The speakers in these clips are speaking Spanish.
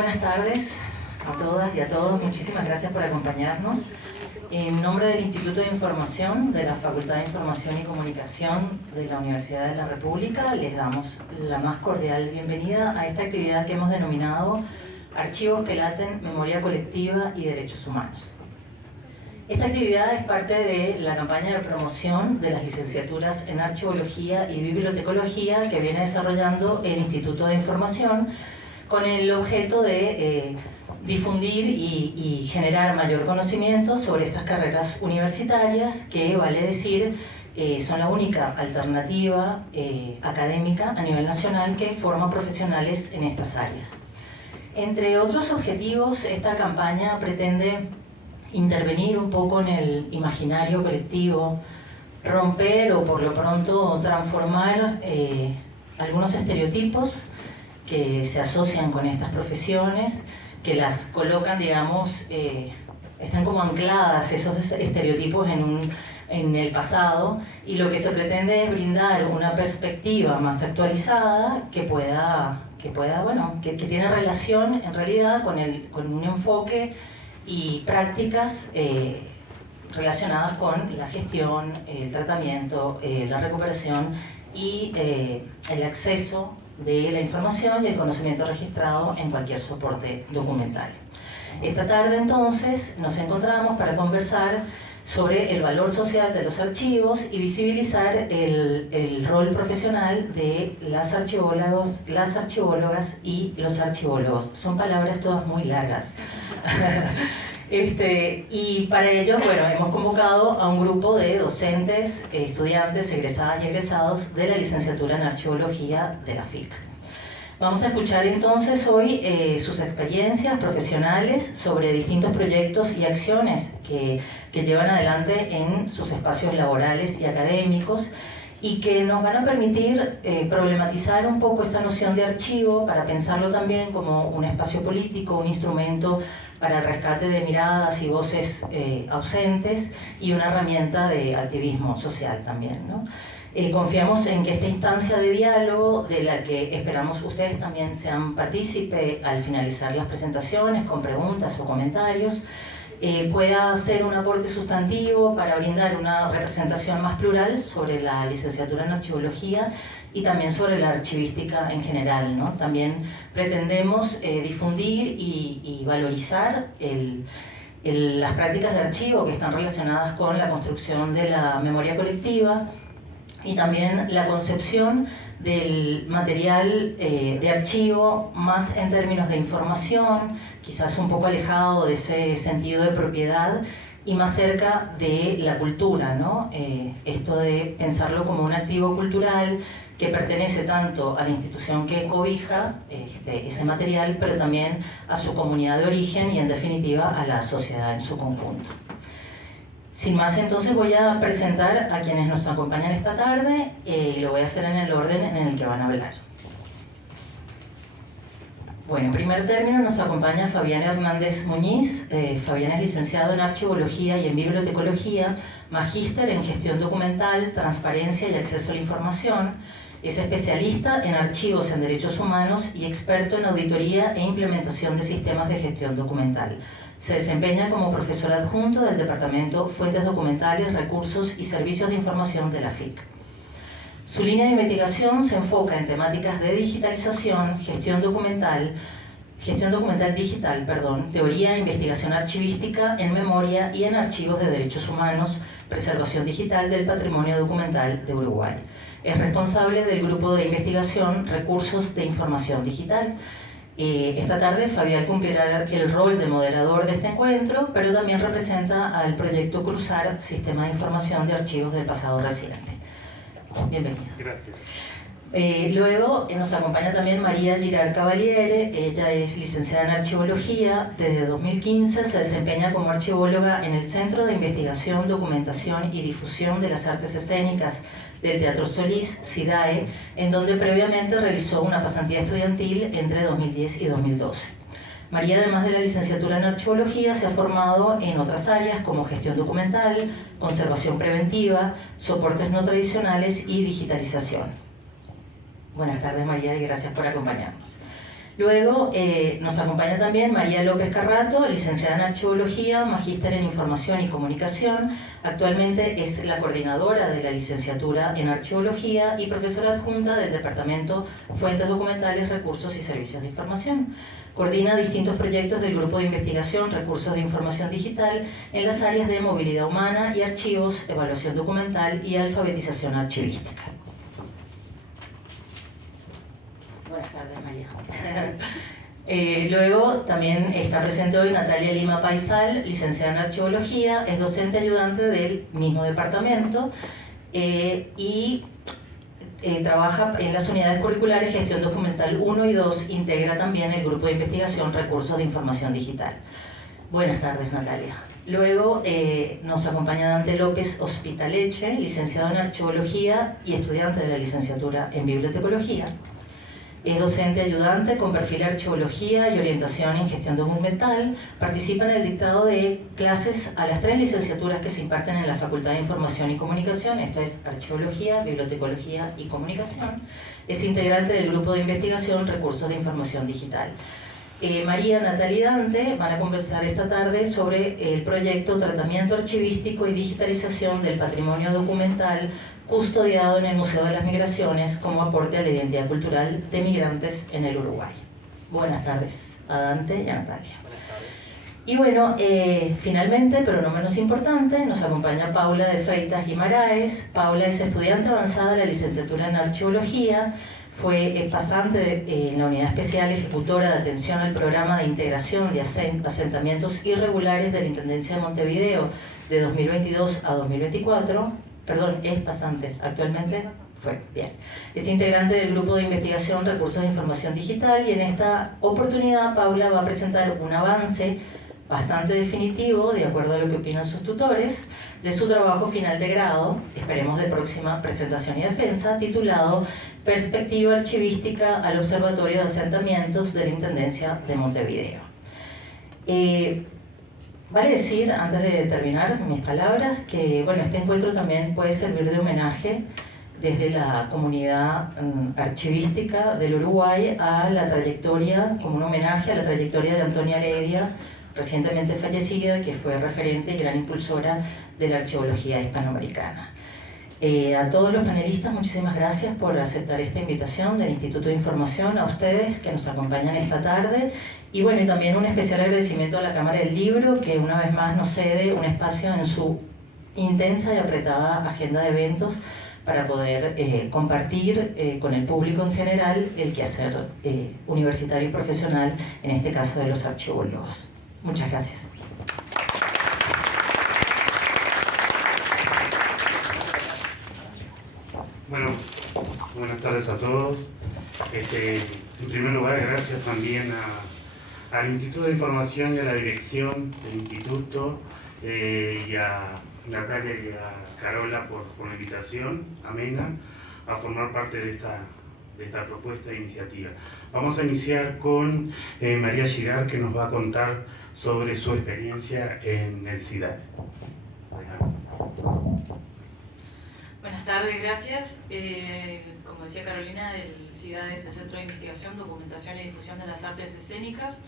Buenas tardes a todas y a todos, muchísimas gracias por acompañarnos. En nombre del Instituto de Información de la Facultad de Información y Comunicación de la Universidad de la República, les damos la más cordial bienvenida a esta actividad que hemos denominado Archivos que laten, Memoria Colectiva y Derechos Humanos. Esta actividad es parte de la campaña de promoción de las licenciaturas en Archivología y Bibliotecología que viene desarrollando el Instituto de Información con el objeto de difundir y generar mayor conocimiento sobre estas carreras universitarias que, vale decir, son la única alternativa académica a nivel nacional que forma profesionales en estas áreas. Entre otros objetivos, esta campaña pretende intervenir un poco en el imaginario colectivo, romper o por lo pronto transformar algunos estereotipos que se asocian con estas profesiones, que las colocan, digamos, están como ancladas esos estereotipos en el pasado, y lo que se pretende es brindar una perspectiva más actualizada que tiene relación en realidad con un enfoque y prácticas relacionadas con la gestión, el tratamiento, la recuperación y el acceso de la información y el conocimiento registrado en cualquier soporte documental. Esta tarde entonces nos encontramos para conversar sobre el valor social de los archivos y visibilizar el rol profesional de las archivólogas y los archivólogos. Son palabras todas muy largas. Y para ello, hemos convocado a un grupo de docentes, estudiantes, egresadas y egresados de la licenciatura en Archivología de la FIC. Vamos a escuchar entonces hoy sus experiencias profesionales sobre distintos proyectos y acciones que llevan adelante en sus espacios laborales y académicos, y que nos van a permitir problematizar un poco esta noción de archivo para pensarlo también como un espacio político, un instrumento para el rescate de miradas y voces ausentes y una herramienta de activismo social también, ¿no? Confiamos en que esta instancia de diálogo, de la que esperamos ustedes también sean partícipe al finalizar las presentaciones con preguntas o comentarios, pueda ser un aporte sustantivo para brindar una representación más plural sobre la licenciatura en Archivología y también sobre la archivística en general, ¿no? También pretendemos difundir y valorizar las prácticas de archivo que están relacionadas con la construcción de la memoria colectiva y también la concepción del material de archivo más en términos de información, quizás un poco alejado de ese sentido de propiedad y más cerca de la cultura, ¿no? Esto de pensarlo como un activo cultural que pertenece tanto a la institución que cobija ese material, pero también a su comunidad de origen y en definitiva a la sociedad en su conjunto. Sin más, entonces voy a presentar a quienes nos acompañan esta tarde y lo voy a hacer en el orden en el que van a hablar. Bueno, en primer término nos acompaña Fabián Hernández Muñiz. Fabián es licenciado en Archivología y en Bibliotecología, magíster en Gestión Documental, Transparencia y Acceso a la Información. Es especialista en archivos en derechos humanos y experto en auditoría e implementación de sistemas de gestión documental. Se desempeña como profesor adjunto del Departamento Fuentes Documentales, Recursos y Servicios de Información de la FIC. Su línea de investigación se enfoca en temáticas de digitalización, gestión documental digital, teoría e investigación archivística en memoria y en archivos de derechos humanos, preservación digital del patrimonio documental de Uruguay. Es responsable del grupo de investigación Recursos de Información Digital. Esta tarde Fabián cumplirá el rol de moderador de este encuentro, pero también representa al proyecto Cruzar, Sistema de Información de Archivos del Pasado Reciente. Bienvenido. Gracias. Luego nos acompaña también María Girard Cavaliere. Ella es licenciada en Archivología. Desde 2015 se desempeña como archivóloga en el Centro de Investigación, Documentación y Difusión de las Artes Escénicas del Teatro Solís, CIDAE, en donde previamente realizó una pasantía estudiantil entre 2010 y 2012. María, además de la licenciatura en Archivología, se ha formado en otras áreas como gestión documental, conservación preventiva, soportes no tradicionales y digitalización. Buenas tardes, María, y gracias por acompañarnos. Luego nos acompaña también María López Carrato, licenciada en Archivología, magíster en Información y Comunicación. Actualmente es la coordinadora de la licenciatura en Archivología y profesora adjunta del Departamento Fuentes Documentales, Recursos y Servicios de Información. Coordina distintos proyectos del Grupo de Investigación Recursos de Información Digital en las áreas de movilidad humana y archivos, evaluación documental y alfabetización archivística. Buenas tardes, María. Luego también está presente hoy Natalia Lima Paisal, licenciada en Archivología, es docente ayudante del mismo departamento y trabaja en las unidades curriculares Gestión Documental 1 y 2, integra también el Grupo de Investigación Recursos de Información Digital. Buenas tardes, Natalia. Luego nos acompaña Dante López Hospitaleche, licenciado en Archivología y estudiante de la licenciatura en Bibliotecología. Es docente ayudante con perfil Archivología y orientación en Gestión Documental. Participa en el dictado de clases a las 3 licenciaturas que se imparten en la Facultad de Información y Comunicación, esto es Archivología, Bibliotecología y Comunicación. Es integrante del Grupo de Investigación Recursos de Información Digital. María, Natalia y Dante van a conversar esta tarde sobre el proyecto Tratamiento Archivístico y Digitalización del Patrimonio Documental custodiado en el Museo de las Migraciones como aporte a la identidad cultural de migrantes en el Uruguay. Buenas tardes a Dante y a Natalia. Buenas tardes. Y bueno, finalmente, pero no menos importante, nos acompaña Paula de Freitas Guimaraes. Paula es estudiante avanzada de la licenciatura en Archeología, fue pasante en la Unidad Especial Ejecutora de Atención al Programa de Integración de Asentamientos Irregulares de la Intendencia de Montevideo de 2022 a 2024. Perdón, es pasante, actualmente fue, bien. Es integrante del Grupo de Investigación Recursos de Información Digital y en esta oportunidad Paula va a presentar un avance bastante definitivo, de acuerdo a lo que opinan sus tutores, de su trabajo final de grado, esperemos de próxima presentación y defensa, titulado Perspectiva Archivística al Observatorio de Asentamientos de la Intendencia de Montevideo. Vale decir, antes de terminar mis palabras, que bueno, este encuentro también puede servir de homenaje desde la comunidad archivística del Uruguay a la trayectoria, como un homenaje a la trayectoria de Antonia Heredia, recientemente fallecida, que fue referente y gran impulsora de la archeología hispanoamericana. A todos los panelistas, muchísimas gracias por aceptar esta invitación del Instituto de Información, a ustedes que nos acompañan esta tarde, y bueno, y también un especial agradecimiento a la Cámara del Libro, que una vez más nos cede un espacio en su intensa y apretada agenda de eventos para poder compartir con el público en general el quehacer universitario y profesional, en este caso de los archivólogos. Muchas gracias. Bueno, buenas tardes a todos. En primer lugar, gracias también al Instituto de Información y a la dirección del Instituto y a Natalia y a Carola por la invitación amena a formar parte de esta propuesta de iniciativa. Vamos a iniciar con María Girard, que nos va a contar sobre su experiencia en el CIDAE. Buenas tardes, gracias. Como decía Carolina, el CIDAE es el Centro de Investigación, Documentación y Difusión de las Artes Escénicas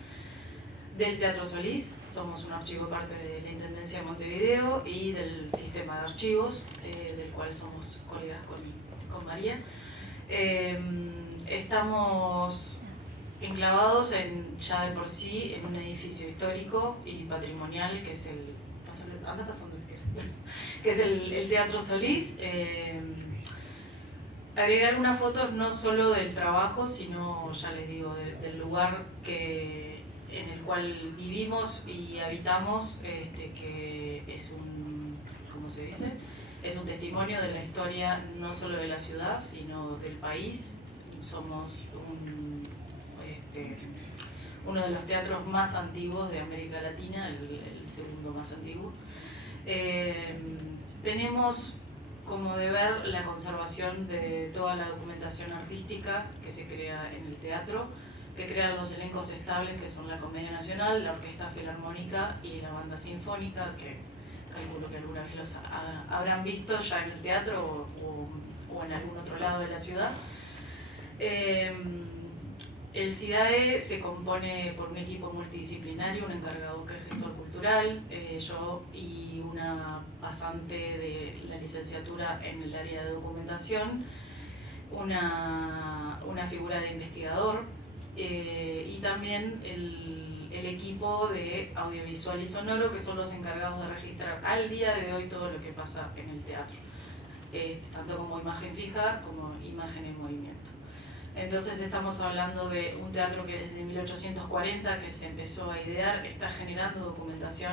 del Teatro Solís. Somos un archivo parte de la Intendencia de Montevideo y del sistema de archivos, del cual somos colegas con María. Estamos enclavados ya de por sí en un edificio histórico y patrimonial que es que es el Teatro Solís. Agregué algunas fotos no solo del trabajo, sino, ya les digo, del lugar en el cual vivimos y habitamos, que es ¿cómo se dice? Es un testimonio de la historia no solo de la ciudad, sino del país. Somos uno de los teatros más antiguos de América Latina, el segundo más antiguo. Tenemos como deber la conservación de toda la documentación artística que se crea en el teatro, que crean los elencos estables, que son la Comedia Nacional, la Orquesta Filarmónica y la Banda Sinfónica, que calculo que alguna vez los habrán visto ya en el teatro o en algún otro lado de la ciudad. El CIDAE se compone por un equipo multidisciplinario, un encargado que es gestor cultural, yo y una pasante de la licenciatura en el área de documentación, una figura de investigador y también el equipo de audiovisual y sonoro, que son los encargados de registrar al día de hoy todo lo que pasa en el teatro, tanto como imagen fija como imagen en movimiento. Entonces estamos hablando de un teatro que desde 1840, que se empezó a idear, está generando documentación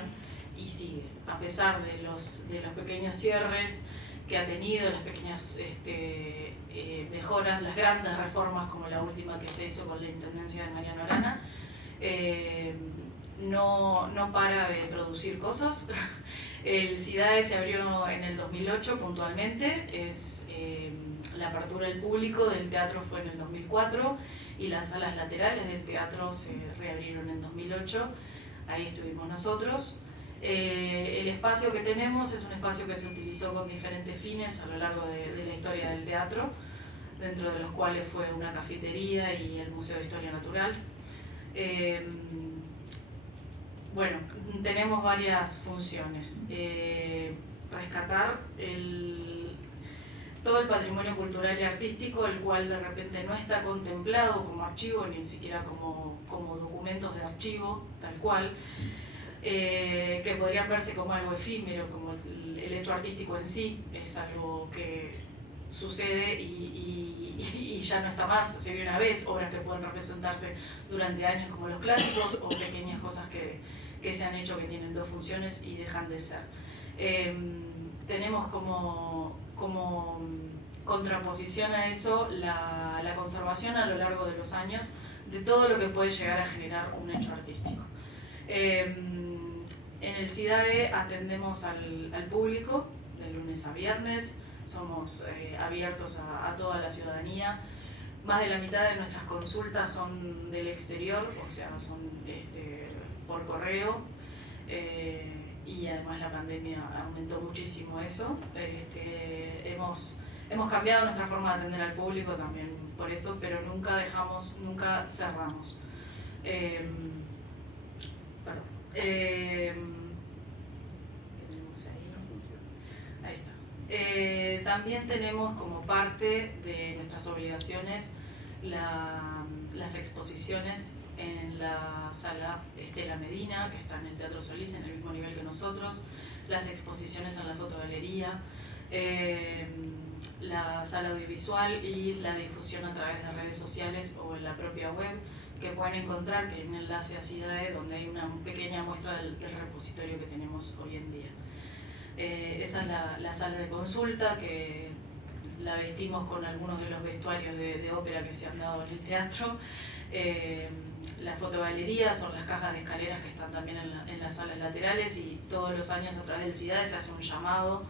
y sigue, a pesar de los pequeños cierres que ha tenido, las pequeñas mejoras, las grandes reformas como la última que se hizo con la intendencia de Mariano Arana. No para de producir cosas. El CIDAE se abrió en el 2008 puntualmente, la apertura del público del teatro fue en el 2004 y las salas laterales del teatro se reabrieron en 2008, ahí estuvimos nosotros. El espacio que tenemos es un espacio que se utilizó con diferentes fines a lo largo de la historia del teatro, dentro de los cuales fue una cafetería y el Museo de Historia Natural. Bueno, tenemos varias funciones. Rescatar todo el patrimonio cultural y artístico, el cual de repente no está contemplado como archivo, ni siquiera como documentos de archivo, tal cual, que podrían verse como algo efímero, como el hecho artístico en sí, es algo que sucede y ya no está más, se vio una vez, obras que pueden representarse durante años como los clásicos, o pequeñas cosas que se han hecho que tienen dos funciones y dejan de ser. Tenemos como contraposición a eso la conservación a lo largo de los años de todo lo que puede llegar a generar un hecho artístico. En el CIDAE atendemos al público de lunes a viernes, somos abiertos a toda la ciudadanía. Más de la mitad de nuestras consultas son del exterior, o sea, son por correo, y además la pandemia aumentó muchísimo eso. Hemos cambiado nuestra forma de atender al público también por eso, pero nunca cerramos. Ahí está. También tenemos como parte de nuestras obligaciones las exposiciones en la sala Estela Medina, que está en el Teatro Solís, en el mismo nivel que nosotros, las exposiciones en la fotogalería, la sala audiovisual y la difusión a través de redes sociales o en la propia web, que pueden encontrar, que hay un enlace a CIDAE donde hay una pequeña muestra del repositorio que tenemos hoy en día. Esa es la sala de consulta, que la vestimos con algunos de los vestuarios de ópera que se han dado en el teatro. La fotogalería son las cajas de escaleras que están también en las salas laterales, y todos los años a través del CIDAE se hace un llamado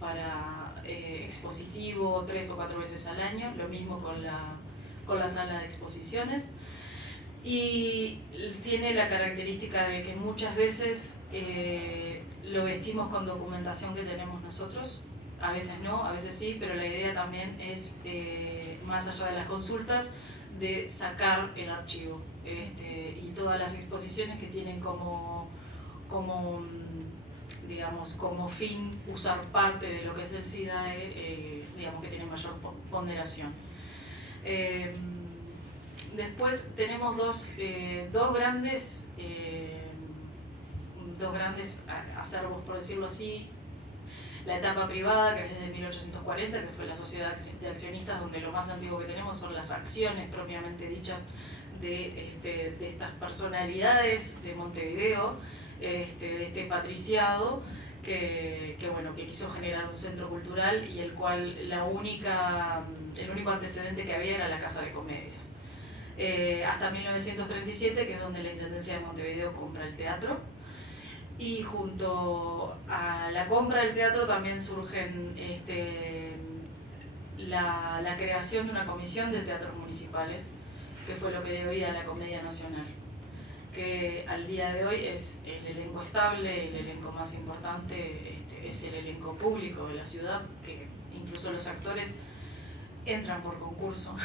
para expositivo 3 o 4 veces al año, lo mismo con la sala de exposiciones. Y tiene la característica de que muchas veces lo vestimos con documentación que tenemos nosotros, a veces no, a veces sí, pero la idea también es, más allá de las consultas, de sacar el archivo, y todas las exposiciones que tienen como fin usar parte de lo que es del CIDAE, digamos que tiene mayor ponderación. Después tenemos dos grandes acervos, por decirlo así. La etapa privada, que es desde 1840, que fue la sociedad de accionistas, donde lo más antiguo que tenemos son las acciones propiamente dichas de estas personalidades de Montevideo, de este patriciado que quiso generar un centro cultural, y el cual el único antecedente que había era la Casa de Comedias. Hasta 1937, que es donde la Intendencia de Montevideo compra el teatro. Y junto a la compra del teatro también surgen la creación de una comisión de teatros municipales, que fue lo que dio vida a la Comedia Nacional, que al día de hoy es el elenco estable, el elenco más importante, es el elenco público de la ciudad, que incluso los actores entran por concurso,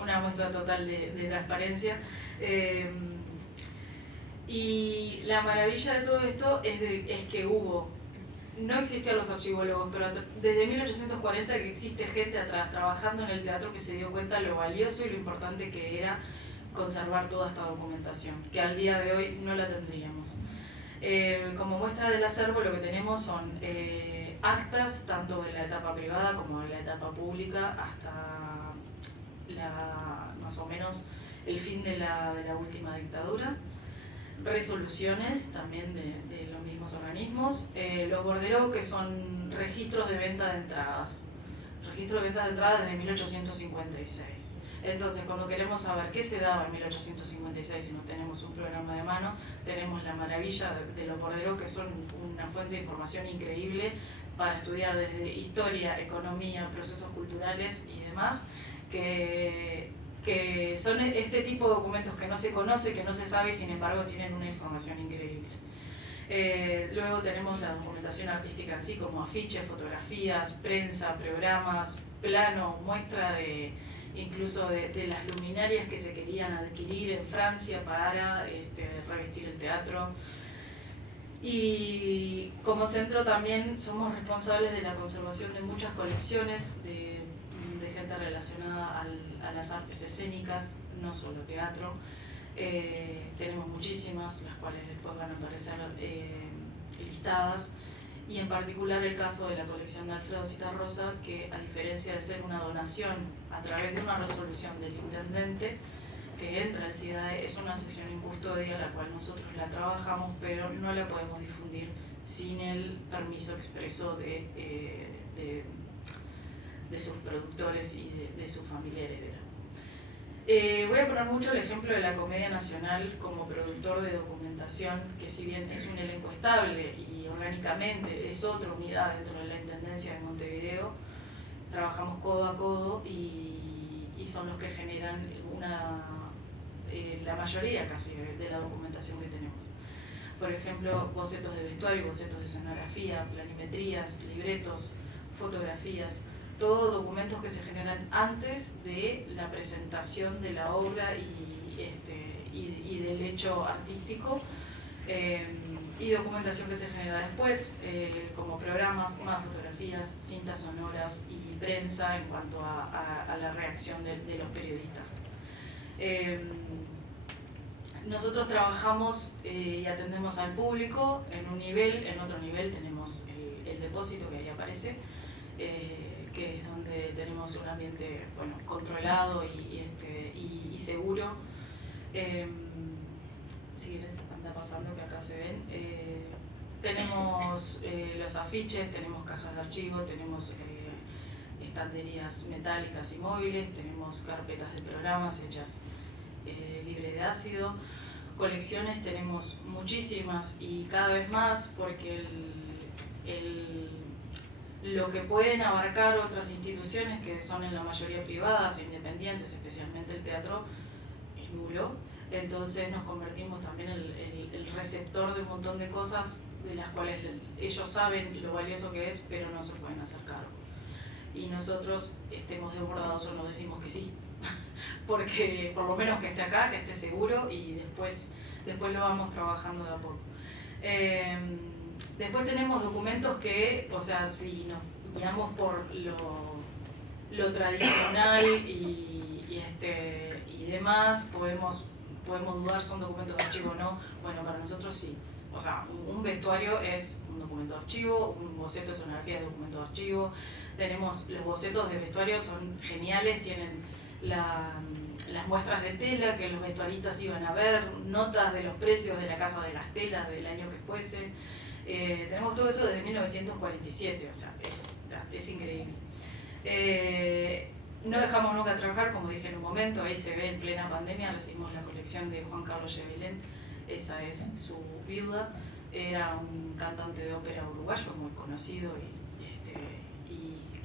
una muestra total de transparencia. Y la maravilla de todo esto es que no existían los archivólogos, pero desde 1840 que existe gente atrás trabajando en el teatro que se dio cuenta lo valioso y lo importante que era conservar toda esta documentación, que al día de hoy no la tendríamos. Como muestra del acervo lo que tenemos son actas tanto de la etapa privada como de la etapa pública hasta más o menos el fin de la última dictadura, resoluciones también de los mismos organismos, los bordereaux, que son registros de venta de entradas, desde 1856. Entonces, cuando queremos saber qué se daba en 1856 y no tenemos un programa de mano, tenemos la maravilla de los bordereaux, que son una fuente de información increíble para estudiar desde historia, economía, procesos culturales y demás, que son este tipo de documentos que no se conoce, que no se sabe y sin embargo tienen una información increíble. Luego tenemos la documentación artística en sí, como afiches, fotografías, prensa, programas, plano, muestra incluso de las luminarias que se querían adquirir en Francia para revestir el teatro. Y como centro también somos responsables de la conservación de muchas colecciones de gente relacionada a las artes escénicas, no solo teatro. Tenemos muchísimas, las cuales después van a aparecer listadas, y en particular el caso de la colección de Alfredo Zitarrosa, que a diferencia de ser una donación a través de una resolución del intendente que entra al CIDAE, es una sección en custodia, la cual nosotros la trabajamos, pero no la podemos difundir sin el permiso expreso de sus productores y de su familia heredera. Voy a poner mucho el ejemplo de la Comedia Nacional como productor de documentación, que si bien es un elenco estable y orgánicamente es otra unidad dentro de la Intendencia de Montevideo, trabajamos codo a codo y son los que generan la mayoría casi de la documentación que tenemos. Por ejemplo, bocetos de vestuario, bocetos de escenografía, planimetrías, libretos, fotografías, todos documentos que se generan antes de la presentación de la obra y del hecho artístico, y documentación que se genera después, como programas, más fotografías, cintas sonoras y prensa en cuanto a la reacción de los periodistas. Nosotros trabajamos y atendemos al público en un nivel, en otro nivel tenemos el depósito que ahí aparece, que es donde tenemos un ambiente controlado y seguro. Si quieres, anda pasando que acá se ven. Tenemos los afiches, tenemos cajas de archivo, tenemos estanterías metálicas y móviles, tenemos carpetas de programas hechas libre de ácido. Colecciones tenemos muchísimas y cada vez más, porque lo que pueden abarcar otras instituciones que son en la mayoría privadas e independientes, especialmente el teatro, es nulo. Entonces nos convertimos también en el receptor de un montón de cosas de las cuales ellos saben lo valioso que es, pero no se pueden hacer cargo. Y nosotros, estemos desbordados o no, decimos que sí, porque por lo menos que esté acá, que esté seguro, y después lo vamos trabajando de a poco. Después tenemos documentos que, o sea, si nos guiamos por lo tradicional y demás, podemos dudar, son documentos de archivo o no. Bueno, para nosotros sí. O sea, un vestuario es un documento de archivo, un boceto de escenografía es documento de archivo. Los bocetos de vestuario son geniales, tienen las muestras de tela que los vestuaristas iban a ver, notas de los precios de la casa de las telas del año que fuese. Tenemos todo eso desde 1947, o sea, es increíble. No dejamos nunca trabajar, como dije en un momento, ahí se ve en plena pandemia, recibimos la colección de Juan Carlos Yevilén, esa es su viuda, era un cantante de ópera uruguayo muy conocido y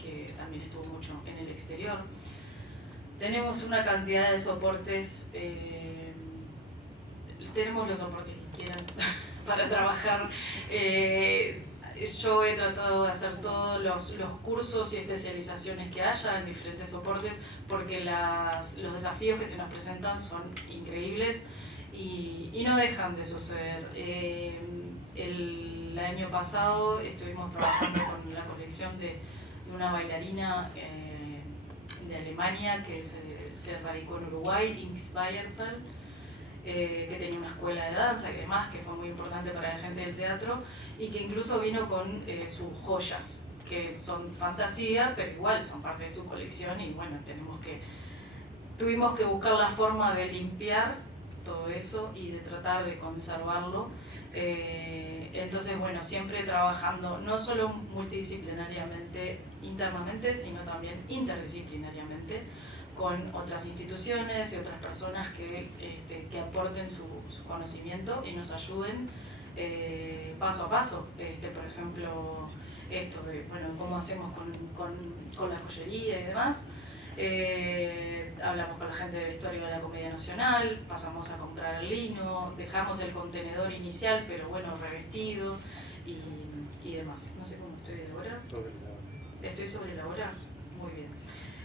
que también estuvo mucho en el exterior. Tenemos una cantidad de soportes, tenemos los soportes que quieran para trabajar. yo he tratado de hacer todos los cursos y especializaciones que haya en diferentes soportes, porque los desafíos que se nos presentan son increíbles y no dejan de suceder. El año pasado estuvimos trabajando con la colección de una bailarina de Alemania que se radicó en Uruguay, Inspirtal, que tenía una escuela de danza y demás, que fue muy importante para la gente del teatro, y que incluso vino con sus joyas, que son fantasía, pero igual son parte de su colección, y bueno, tuvimos que buscar la forma de limpiar todo eso y de tratar de conservarlo. Entonces, bueno, siempre trabajando no solo multidisciplinariamente internamente, sino también interdisciplinariamente con otras instituciones y otras personas que aporten su conocimiento y nos ayuden paso a paso. Por ejemplo, esto de, bueno, cómo hacemos con la joyería y demás. Hablamos con la gente de vestuario de la Comedia Nacional, pasamos a comprar el lino, dejamos el contenedor inicial, pero bueno, revestido y demás. No sé cómo estoy de hora. ¿Estoy sobre la hora? Muy bien.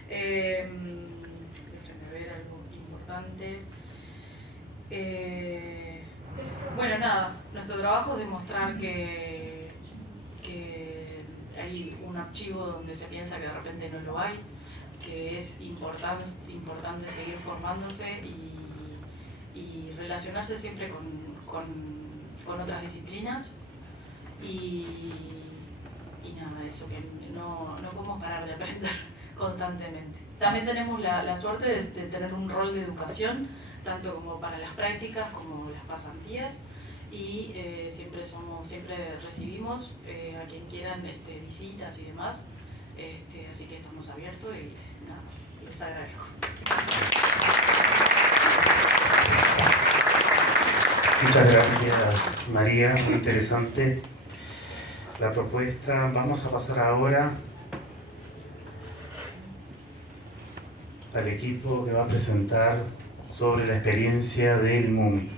Déjenme ver algo importante. Bueno, nada, nuestro trabajo es demostrar que hay un archivo donde se piensa que de repente no lo hay, que es importante seguir formándose y relacionarse siempre con otras disciplinas y nada, eso, que no podemos parar de aprender constantemente. También tenemos la suerte de tener un rol de educación, tanto como para las prácticas como las pasantías, y siempre recibimos a quien quieran visitas y demás. Así que estamos abiertos y nada más, les agradezco. Muchas gracias, María, muy interesante la propuesta. Vamos a pasar ahora al equipo que va a presentar sobre la experiencia del MUMI.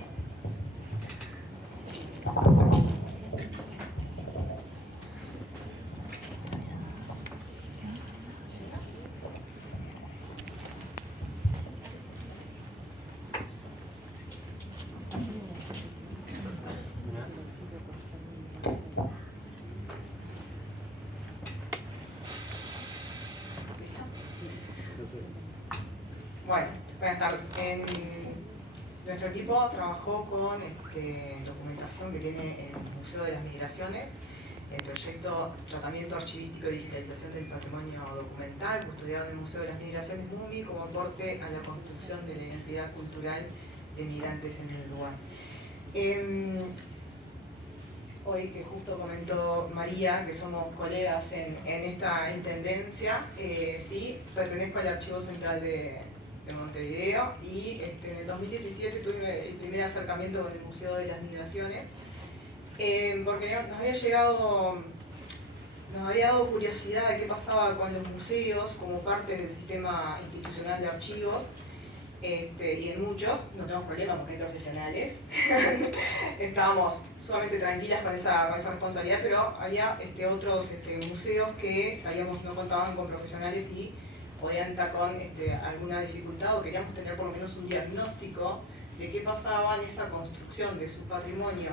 Bueno, buenas tardes. Nuestro equipo trabajó con documentación que tiene el Museo de las Migraciones, el proyecto Tratamiento Archivístico y Digitalización del Patrimonio Documental, custodiado en el Museo de las Migraciones MUMI, como aporte a la construcción de la identidad cultural de migrantes en el lugar. Hoy, que justo comentó María, que somos colegas en esta intendencia, sí, pertenezco al Archivo Central de Montevideo, y en el 2017 tuve el primer acercamiento con el Museo de las Migraciones, porque nos había dado curiosidad de qué pasaba con los museos como parte del sistema institucional de archivos, y en muchos no tenemos problema porque hay profesionales. Estábamos sumamente tranquilas con esa responsabilidad, pero había otros museos que sabíamos no contaban con profesionales y podían estar con alguna dificultad, o queríamos tener por lo menos un diagnóstico de qué pasaba en esa construcción de su patrimonio,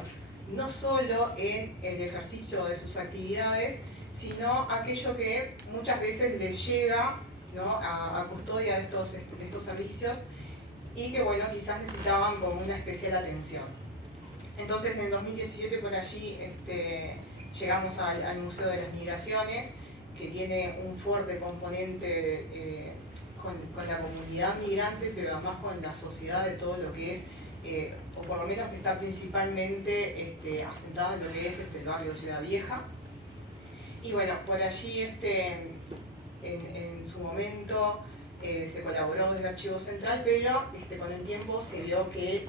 no solo en el ejercicio de sus actividades, sino aquello que muchas veces les llega, ¿no?, a custodia de estos servicios, y que bueno, quizás necesitaban como una especial atención. Entonces en el 2017 por allí llegamos al Museo de las Migraciones, que tiene un fuerte componente con la comunidad migrante, pero además con la sociedad de todo lo que es, o por lo menos que está principalmente asentado en lo que es el barrio Ciudad Vieja. Y bueno, por allí en su momento se colaboró desde el Archivo Central, pero con el tiempo se vio que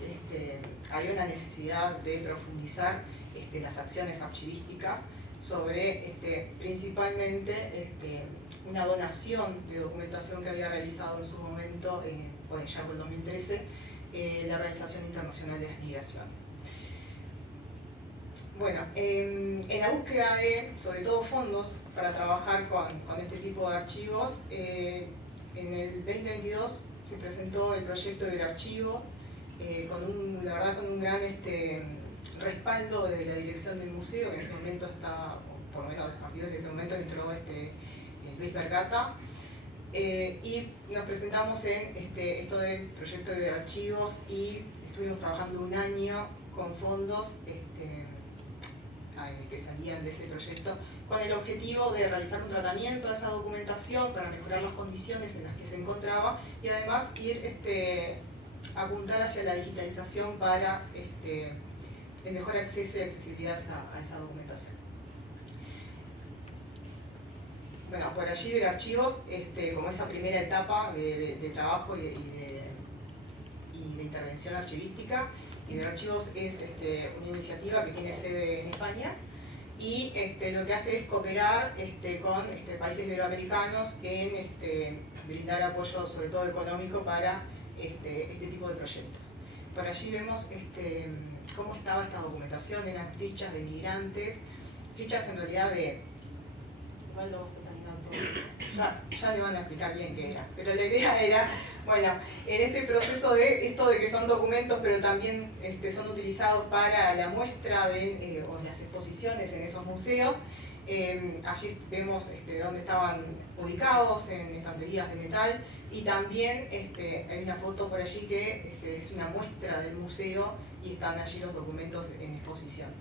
había una necesidad de profundizar las acciones archivísticas sobre principalmente una donación de documentación que había realizado en su momento, por allá por el 2013, la Organización Internacional de las Migraciones. Bueno, en la búsqueda de, sobre todo, fondos para trabajar con este tipo de archivos, en el 2022 se presentó el proyecto Iberarchivo, la verdad con un gran respaldo de la dirección del museo, que en ese momento está, por lo menos a partir de ese momento entró Luis Bergata, y nos presentamos en esto del proyecto Iberarchivos y estuvimos trabajando un año con fondos que salían de ese proyecto, con el objetivo de realizar un tratamiento de esa documentación para mejorar las condiciones en las que se encontraba y además apuntar hacia la digitalización para el mejor acceso y accesibilidad a esa documentación. Bueno, por allí Iberarchivos, como esa primera etapa de trabajo y de intervención archivística. Iberarchivos es una iniciativa que tiene sede en España y lo que hace es cooperar con países iberoamericanos en brindar apoyo, sobre todo económico, para este tipo de proyectos. Por allí vemos cómo estaba esta documentación, eran fichas de migrantes, fichas en realidad de... Igual lo vas a ya le van a explicar bien qué era, pero la idea era, bueno, en este proceso de esto de que son documentos, pero también son utilizados para la muestra o las exposiciones en esos museos. Allí vemos dónde estaban ubicados, en estanterías de metal, y también hay una foto por allí que es una muestra del museo y están allí los documentos en exposición.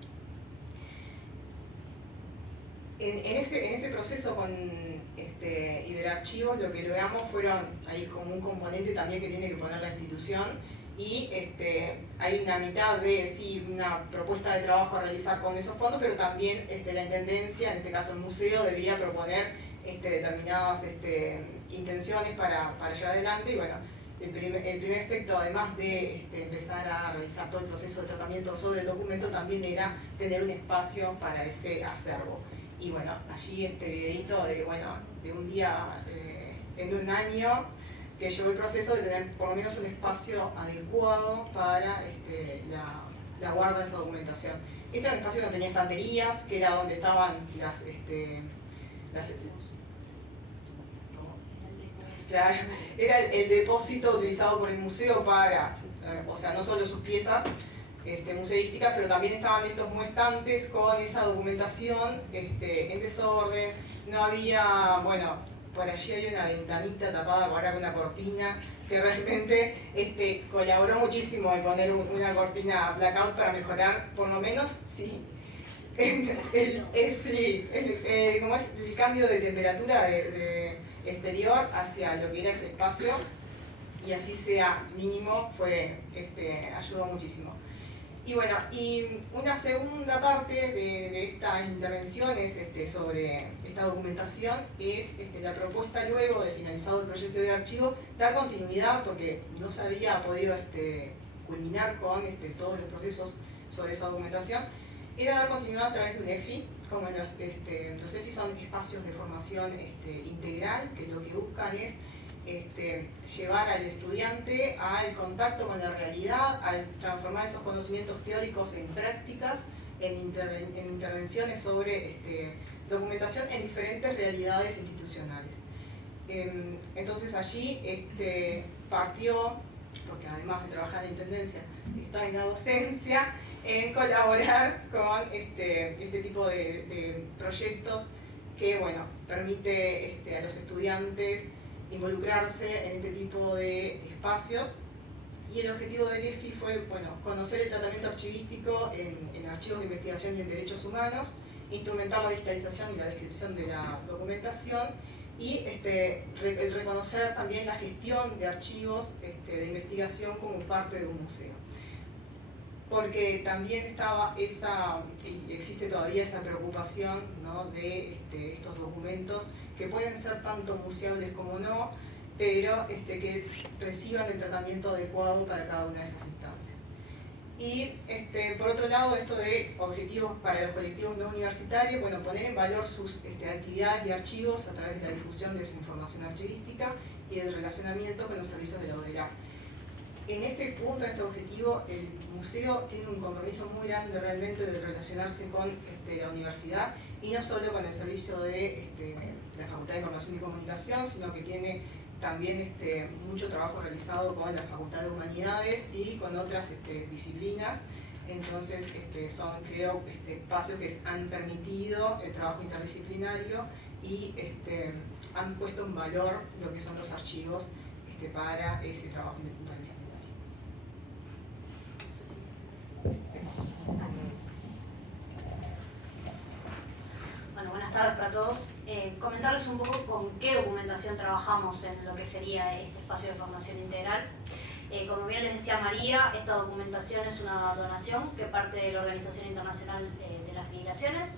En ese proceso con Iberarchivos lo que logramos fueron, hay como un componente también que tiene que poner la institución y hay una mitad de una propuesta de trabajo a realizar con esos fondos, pero también la intendencia, en este caso el museo, debía proponer determinadas intenciones para llevar adelante y bueno, el primer aspecto, además de empezar a realizar todo el proceso de tratamiento sobre el documento, también era tener un espacio para ese acervo. Y bueno, allí videito de un día en un año que llevó el proceso de tener por lo menos un espacio adecuado para la guarda de esa documentación. Este era un espacio que no tenía estanterías, que era donde estaban claro, era el depósito utilizado por el museo para, o sea, no solo sus piezas museísticas, pero también estaban estos muestrantes con esa documentación en desorden. No había, bueno, por allí hay una ventanita tapada ahora con una cortina que realmente colaboró muchísimo en poner una cortina blackout para mejorar, por lo menos, sí, como es el cambio de temperatura de exterior hacia lo que era ese espacio y así sea mínimo, ayudó muchísimo. Y bueno, y una segunda parte de estas intervenciones sobre esta documentación es la propuesta luego de finalizado el proyecto del archivo, dar continuidad, porque no se había podido culminar con todos los procesos sobre esa documentación, era dar continuidad a través de un EFI, como los EFI son espacios de formación integral, que lo que buscan es llevar al estudiante al contacto con la realidad, al transformar esos conocimientos teóricos en prácticas, en intervenciones sobre documentación en diferentes realidades institucionales. Entonces allí partió, porque además de trabajar en la intendencia, está en la docencia, en colaborar con este tipo de proyectos que bueno, permite a los estudiantes involucrarse en este tipo de espacios. Y el objetivo del EFI fue conocer el tratamiento archivístico en archivos de investigación y en derechos humanos, instrumentar la digitalización y la descripción de la documentación y el reconocer también la gestión de archivos de investigación como parte de un museo. Porque también estaba y existe todavía esa preocupación, ¿no?, de estos documentos que pueden ser tanto museables como no, pero que reciban el tratamiento adecuado para cada una de esas instancias. Y por otro lado, esto de objetivos para los colectivos no universitarios, poner en valor sus actividades de archivos a través de la difusión de su información archivística y del relacionamiento con los servicios de la ODELA. En este punto, en este objetivo, el museo tiene un compromiso muy grande realmente de relacionarse con la universidad, y no solo con el servicio de la Facultad de Información y Comunicación, sino que tiene también mucho trabajo realizado con la Facultad de Humanidades y con otras disciplinas. Entonces son, creo, espacios que han permitido el trabajo interdisciplinario y han puesto en valor lo que son los archivos para ese trabajo interdisciplinario. Bueno, buenas tardes para todos. Comentarles un poco con qué documentación trabajamos en lo que sería este espacio de formación integral. Como bien les decía María, esta documentación es una donación que parte de la Organización Internacional de las Migraciones,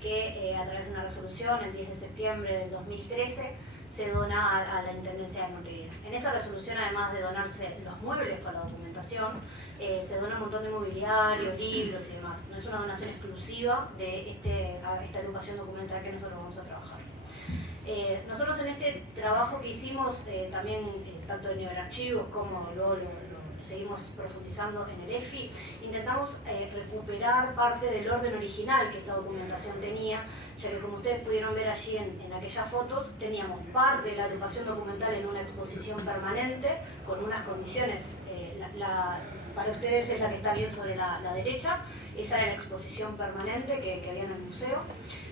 que a través de una resolución el 10 de septiembre del 2013 se dona a la Intendencia de Montevideo. En esa resolución, además de donarse los muebles para la documentación, se dona un montón de mobiliario, libros y demás. No es una donación exclusiva de esta agrupación documental que nosotros vamos a trabajar. Nosotros en este trabajo que hicimos, también tanto en Iberarchivos como luego lo seguimos profundizando en el EFI, intentamos recuperar parte del orden original que esta documentación tenía, ya que como ustedes pudieron ver allí en aquellas fotos, teníamos parte de la agrupación documental en una exposición permanente con unas condiciones, para ustedes es la que está bien sobre la derecha, esa era la exposición permanente que había en el museo,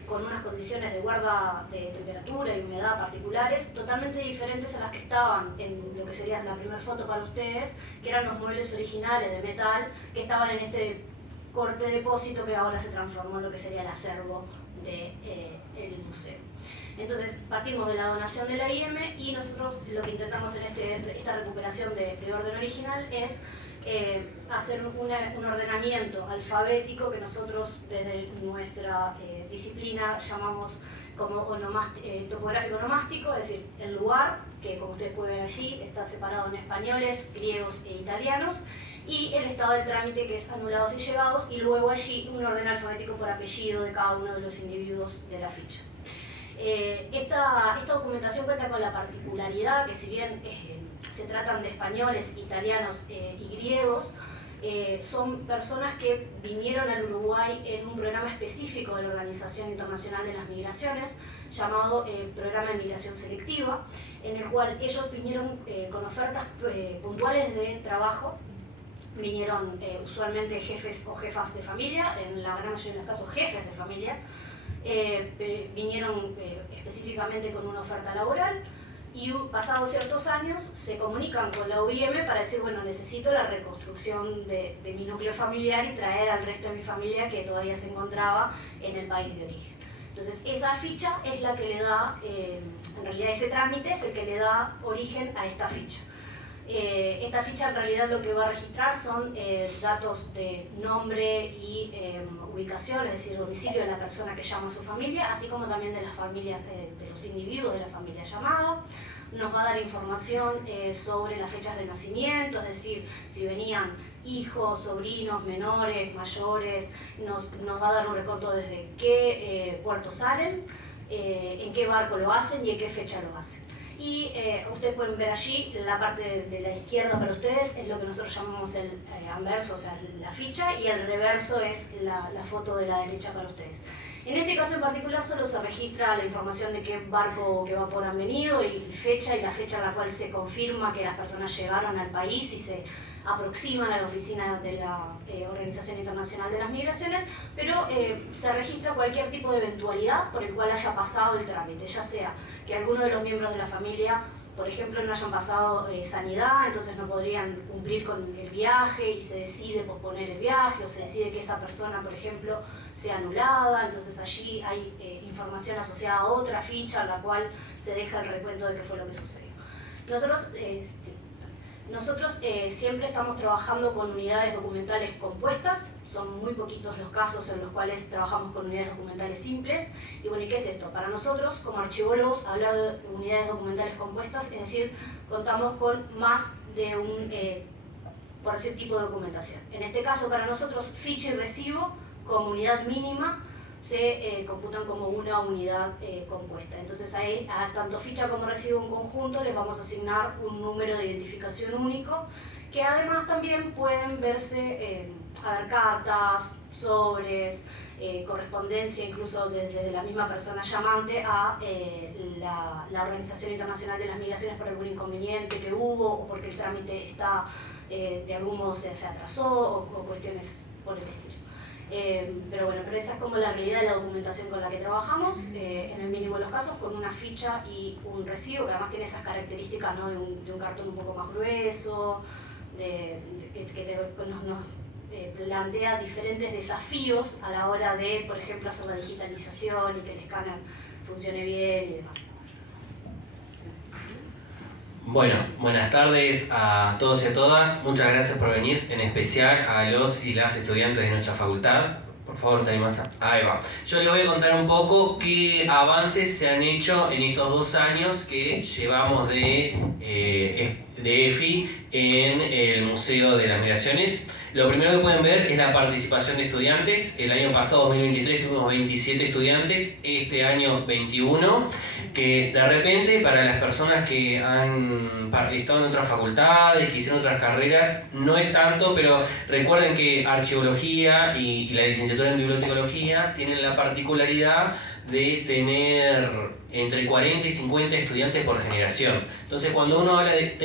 con unas condiciones de guarda de temperatura y humedad particulares, totalmente diferentes a las que estaban en lo que sería la primera foto para ustedes, que eran los muebles originales de metal, que estaban en este corte depósito que ahora se transformó en lo que sería el acervo del museo. Entonces partimos de la donación de la IEM y nosotros lo que intentamos en esta recuperación de orden original es hacer un ordenamiento alfabético que nosotros desde nuestra disciplina llamamos como topográfico onomástico, es decir, el lugar, que como ustedes pueden ver allí, está separado en españoles, griegos e italianos, y el estado del trámite, que es anulados y llegados, y luego allí un orden alfabético por apellido de cada uno de los individuos de la ficha. Esta documentación cuenta con la particularidad que, si bien se tratan de españoles, italianos y griegos, son personas que vinieron al Uruguay en un programa específico de la Organización Internacional de las Migraciones, llamado Programa de Migración Selectiva, en el cual ellos vinieron con ofertas puntuales de trabajo. Vinieron usualmente jefes o jefas de familia, en la gran mayoría de los casos jefes de familia, vinieron específicamente con una oferta laboral, y pasados ciertos años se comunican con la UIM para decir, bueno, necesito la reconstrucción de mi núcleo familiar y traer al resto de mi familia que todavía se encontraba en el país de origen. Entonces esa ficha es la que le da, en realidad ese trámite es el que le da origen a esta ficha. Esta ficha en realidad lo que va a registrar son datos de nombre y ubicación, es decir, domicilio de la persona que llama a su familia, así como también de las familias, de los individuos de la familia llamada. Nos va a dar información sobre las fechas de nacimiento, es decir, si venían hijos, sobrinos, menores, mayores, nos va a dar un recorto desde qué puerto salen, en qué barco lo hacen y en qué fecha lo hacen. Y ustedes pueden ver allí, la parte de la izquierda para ustedes es lo que nosotros llamamos el anverso, o sea, la ficha, y el reverso es la foto de la derecha para ustedes. En este caso en particular solo se registra la información de qué barco, qué vapor han venido y fecha, y la fecha en la cual se confirma que las personas llegaron al país y se aproximan a la oficina de la Organización Internacional de las Migraciones, pero se registra cualquier tipo de eventualidad por el cual haya pasado el trámite, ya sea que alguno de los miembros de la familia, por ejemplo, no hayan pasado sanidad, entonces no podrían cumplir con el viaje y se decide posponer el viaje, o se decide que esa persona, por ejemplo, sea anulada, entonces allí hay información asociada a otra ficha en la cual se deja el recuento de qué fue lo que sucedió. Nosotros siempre estamos trabajando con unidades documentales compuestas, son muy poquitos los casos en los cuales trabajamos con unidades documentales simples. Y bueno, ¿y qué es esto? Para nosotros, como archivólogos, hablar de unidades documentales compuestas, es decir, contamos con más de un, por decir, tipo de documentación. En este caso, para nosotros, ficha y recibo como unidad mínima se computan como una unidad compuesta. Entonces ahí, a tanto ficha como residuo en conjunto les vamos a asignar un número de identificación único, que además también pueden verse cartas, sobres, correspondencia incluso desde la misma persona llamante a la Organización Internacional de las Migraciones por algún inconveniente que hubo o porque el trámite está de algún modo se atrasó o cuestiones por el estilo. Pero esa es como la realidad de la documentación con la que trabajamos, en el mínimo de los casos con una ficha y un recibo que además tiene esas características, ¿no? de un cartón un poco más grueso, que nos plantea diferentes desafíos a la hora de, por ejemplo, hacer la digitalización y que el escáner funcione bien y demás. Bueno, buenas tardes a todos y a todas. Muchas gracias por venir, en especial a los y las estudiantes de nuestra facultad. Por favor, te animas a... Ahí va. Yo les voy a contar un poco qué avances se han hecho en estos 2 años que llevamos de EFI en el Museo de las Migraciones. Lo primero que pueden ver es la participación de estudiantes. El año pasado, 2023, tuvimos 27 estudiantes, este año 21, que de repente para las personas que han estado en otras facultades, que hicieron otras carreras, no es tanto, pero recuerden que archivología y la licenciatura en bibliotecología tienen la particularidad de tener entre 40 y 50 estudiantes por generación. Entonces cuando uno habla de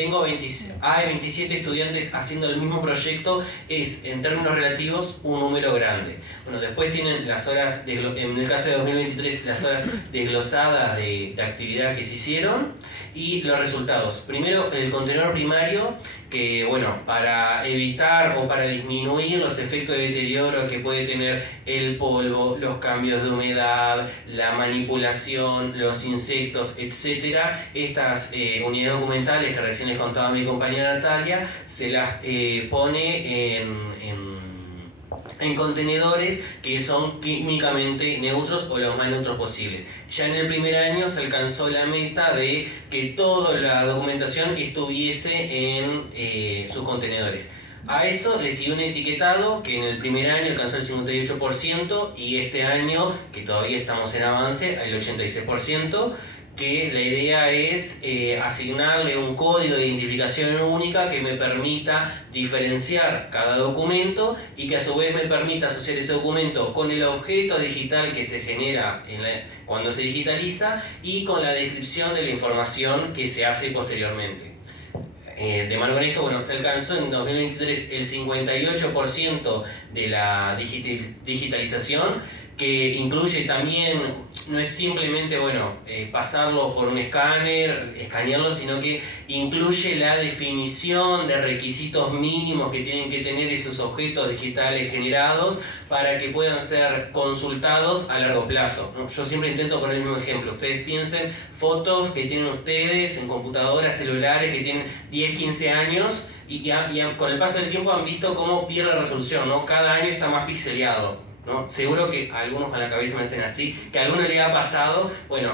hay 27 estudiantes haciendo el mismo proyecto, es en términos relativos un número grande. Bueno, después tienen las horas, en el caso de 2023, las horas desglosadas de actividad que se hicieron y los resultados. Primero, el contenedor primario, que bueno, para evitar o para disminuir los efectos de deterioro que puede tener el polvo, los cambios de humedad, la manipulación, los insectos, etc. Estas unidades documentales que recién les contaba mi compañera Natalia, se las pone en contenedores que son químicamente neutros o los más neutros posibles. Ya en el primer año se alcanzó la meta de que toda la documentación estuviese en sus contenedores. A eso le siguió un etiquetado que en el primer año alcanzó el 58% y este año, que todavía estamos en avance, el 86%, que la idea es asignarle un código de identificación única que me permita diferenciar cada documento y que a su vez me permita asociar ese documento con el objeto digital que se genera cuando se digitaliza y con la descripción de la información que se hace posteriormente. De mano con esto, bueno, se alcanzó en 2023 el 58% de la digitalización, que incluye también, no es simplemente pasarlo por un escáner, escanearlo, sino que incluye la definición de requisitos mínimos que tienen que tener esos objetos digitales generados para que puedan ser consultados a largo plazo, ¿no? Yo siempre intento poner el mismo ejemplo. Ustedes piensen fotos que tienen ustedes en computadoras, celulares, que tienen 10, 15 años y con el paso del tiempo han visto cómo pierde resolución, ¿no? Cada año está más pixeleado, ¿no? Seguro que algunos con la cabeza me hacen así, que a alguno le ha pasado. Bueno,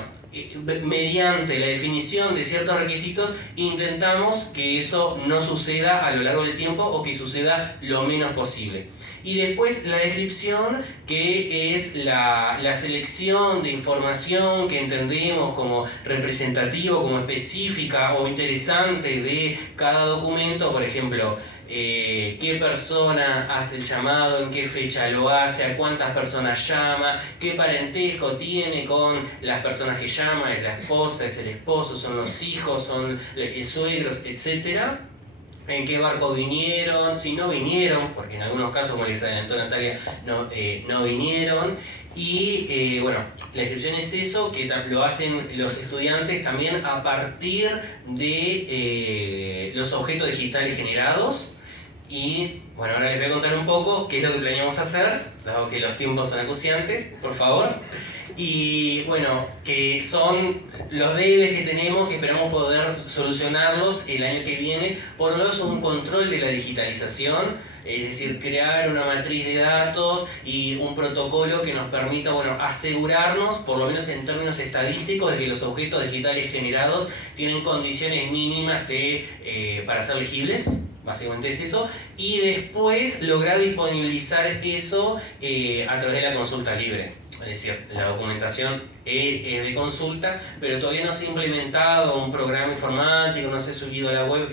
mediante la definición de ciertos requisitos intentamos que eso no suceda a lo largo del tiempo o que suceda lo menos posible. Y después la descripción, que es la selección de información que entendemos como representativo, como específica o interesante de cada documento. Por ejemplo, qué persona hace el llamado, en qué fecha lo hace, a cuántas personas llama, qué parentesco tiene con las personas que llama, es la esposa, es el esposo, son los hijos, son suegros, etc. En qué barco vinieron, si no vinieron, porque en algunos casos, como les adelantó Natalia, no vinieron. Y la descripción es eso, que lo hacen los estudiantes también a partir de los objetos digitales generados. Y ahora les voy a contar un poco qué es lo que planeamos hacer, dado que los tiempos son acuciantes, por favor. Y que son los debes que tenemos, que esperamos poder solucionarlos el año que viene. Por un lado, es un control de la digitalización, es decir, crear una matriz de datos y un protocolo que nos permita asegurarnos, por lo menos en términos estadísticos, de que los objetos digitales generados tienen condiciones mínimas para ser legibles. Básicamente es eso, y después lograr disponibilizar eso a través de la consulta libre. Es decir, la documentación es de consulta, pero todavía no se ha implementado un programa informático, no se ha subido a la web,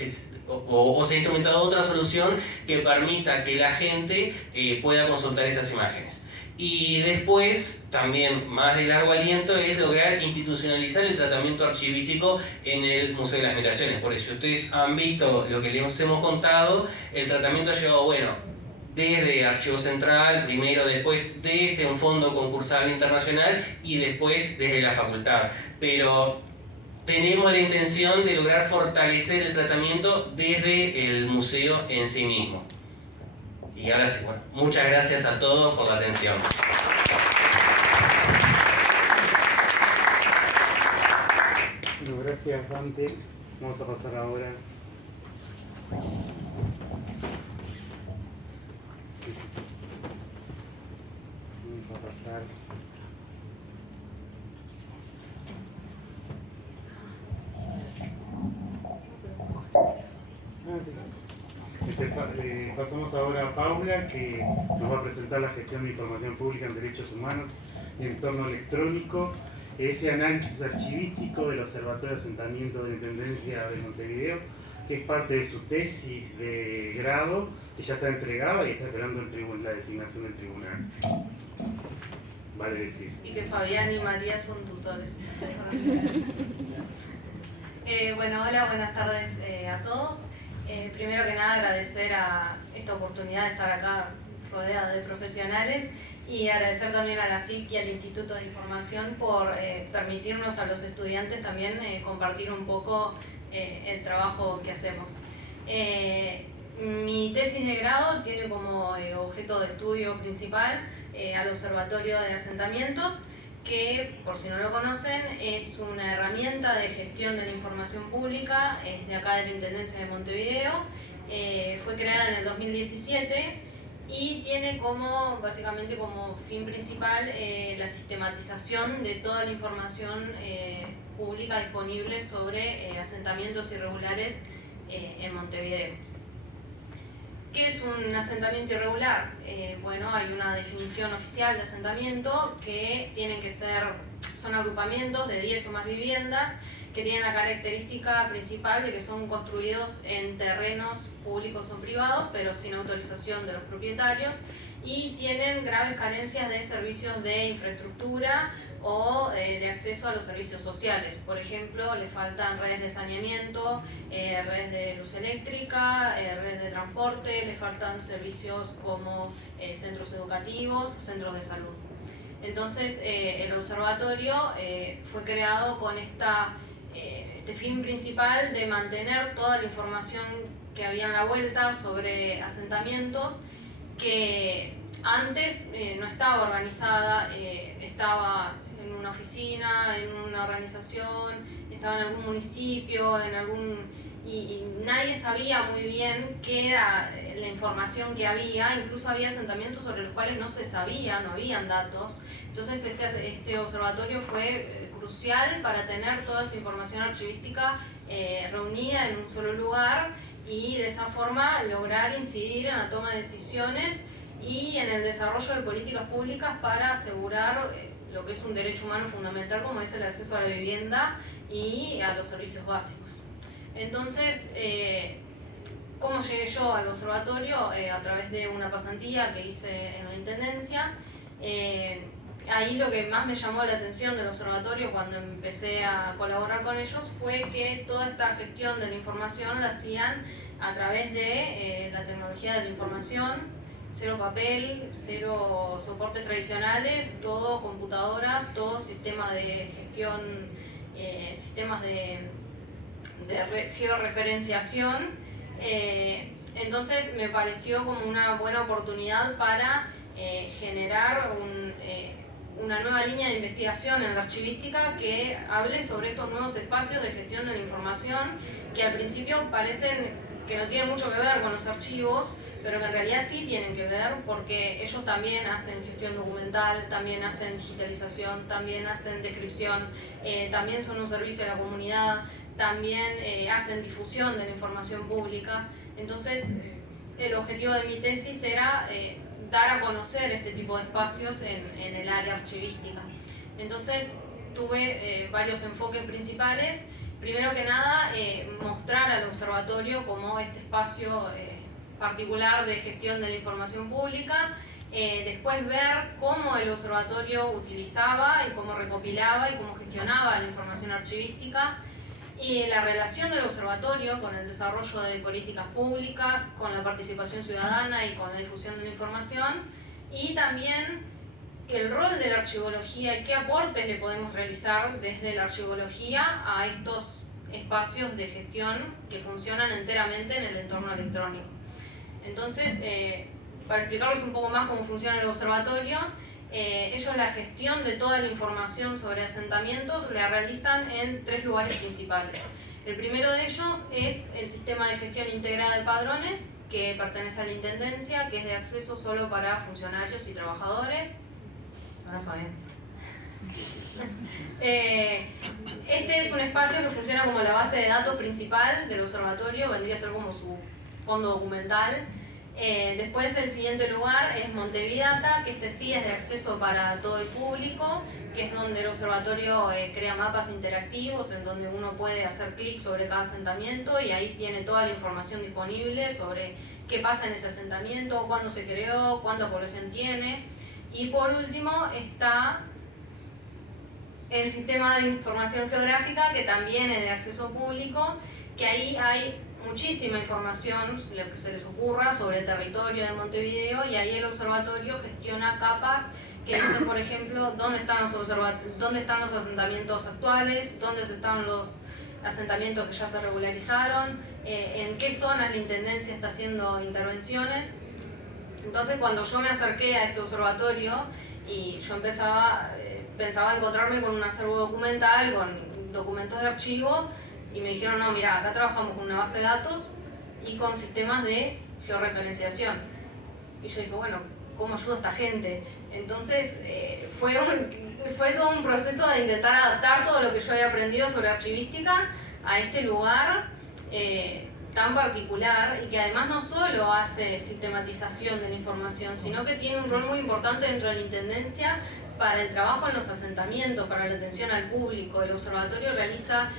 o se ha instrumentado otra solución que permita que la gente pueda consultar esas imágenes. Y después, también más de largo aliento, es lograr institucionalizar el tratamiento archivístico en el Museo de las Migraciones. Por eso, ustedes han visto lo que les hemos contado, el tratamiento ha llegado, bueno, desde Archivo Central, primero, después desde un fondo concursal internacional y después desde la facultad. Pero tenemos la intención de lograr fortalecer el tratamiento desde el museo en sí mismo. Y ahora sí, bueno, muchas gracias a todos por la atención. Bueno, gracias, Dante. Vamos a pasar ahora. Vamos a pasar. Pasamos ahora a Paula, que nos va a presentar la gestión de información pública en derechos humanos y entorno electrónico, ese análisis archivístico del Observatorio de Asentamiento de la Intendencia de Montevideo, que es parte de su tesis de grado, que ya está entregada y está esperando la designación del tribunal. Vale decir. Y que Fabián y María son tutores. Bueno, hola, buenas tardes a todos. Primero que nada agradecer a esta oportunidad de estar acá rodeada de profesionales y agradecer también a la FIC y al Instituto de Información por permitirnos a los estudiantes también compartir un poco el trabajo que hacemos. Mi tesis de grado tiene como objeto de estudio principal al Observatorio de Asentamientos, que, por si no lo conocen, es una herramienta de gestión de la información pública, es de acá de la Intendencia de Montevideo, fue creada en el 2017 y tiene básicamente como fin principal la sistematización de toda la información pública disponible sobre asentamientos irregulares en Montevideo. ¿Qué es un asentamiento irregular? Bueno, hay una definición oficial de asentamiento que son agrupamientos de 10 o más viviendas que tienen la característica principal de que son construidos en terrenos públicos o privados, pero sin autorización de los propietarios, y tienen graves carencias de servicios de infraestructura o de acceso a los servicios sociales. Por ejemplo, le faltan redes de saneamiento, redes de luz eléctrica, redes de transporte, le faltan servicios como centros educativos, centros de salud. Entonces, el observatorio fue creado con este fin principal de mantener toda la información que había en la vuelta sobre asentamientos, que antes no estaba organizada, estaba en una oficina, en una organización, estaba en algún municipio, y nadie sabía muy bien qué era la información que había. Incluso había asentamientos sobre los cuales no se sabía, no habían datos. Entonces este observatorio fue crucial para tener toda esa información archivística reunida en un solo lugar y de esa forma lograr incidir en la toma de decisiones y en el desarrollo de políticas públicas para asegurar lo que es un derecho humano fundamental, como es el acceso a la vivienda y a los servicios básicos. Entonces, ¿cómo llegué yo al observatorio? A través de una pasantía que hice en la Intendencia. Ahí lo que más me llamó la atención del observatorio cuando empecé a colaborar con ellos fue que toda esta gestión de la información la hacían a través de la tecnología de la información, cero papel, cero soportes tradicionales, todo computadoras, todo sistema de gestión, sistemas de georreferenciación. Entonces me pareció como una buena oportunidad para generar una nueva línea de investigación en la archivística que hable sobre estos nuevos espacios de gestión de la información que al principio parecen que no tienen mucho que ver con los archivos, pero que en realidad sí tienen que ver porque ellos también hacen gestión documental, también hacen digitalización, también hacen descripción, también son un servicio a la comunidad, también hacen difusión de la información pública. Entonces, el objetivo de mi tesis era dar a conocer este tipo de espacios en el área archivística. Entonces tuve varios enfoques principales. Primero que nada, mostrar al observatorio como este espacio particular de gestión de la información pública. Después ver cómo el observatorio utilizaba y cómo recopilaba y cómo gestionaba la información archivística, y la relación del observatorio con el desarrollo de políticas públicas, con la participación ciudadana y con la difusión de la información, y también el rol de la archivología y qué aportes le podemos realizar desde la archivología a estos espacios de gestión que funcionan enteramente en el entorno electrónico. Entonces, para explicarles un poco más cómo funciona el observatorio, ellos la gestión de toda la información sobre asentamientos la realizan en 3 lugares principales. El primero de ellos es el sistema de gestión integrada de padrones, que pertenece a la Intendencia, que es de acceso solo para funcionarios y trabajadores. Ahora Fabián. Este es un espacio que funciona como la base de datos principal del observatorio, vendría a ser como su fondo documental. Después el siguiente lugar es Montevidata, que este sí es de acceso para todo el público, que es donde el observatorio crea mapas interactivos en donde uno puede hacer clic sobre cada asentamiento y ahí tiene toda la información disponible sobre qué pasa en ese asentamiento, cuándo se creó, cuánta población tiene. Y por último está el sistema de información geográfica, que también es de acceso público, que ahí hay muchísima información, lo que se les ocurra, sobre el territorio de Montevideo, y ahí el observatorio gestiona capas que dicen, por ejemplo, dónde están los asentamientos actuales, dónde están los asentamientos que ya se regularizaron, en qué zonas la Intendencia está haciendo intervenciones. Entonces, cuando yo me acerqué a este observatorio y yo pensaba encontrarme con un acervo documental, con documentos de archivo, y me dijeron, no, mira, acá trabajamos con una base de datos y con sistemas de georreferenciación. Y yo dije, bueno, ¿cómo ayuda a esta gente? Entonces fue todo un proceso de intentar adaptar todo lo que yo había aprendido sobre archivística a este lugar tan particular, y que además no solo hace sistematización de la información, sino que tiene un rol muy importante dentro de la Intendencia para el trabajo en los asentamientos, para la atención al público. El observatorio realiza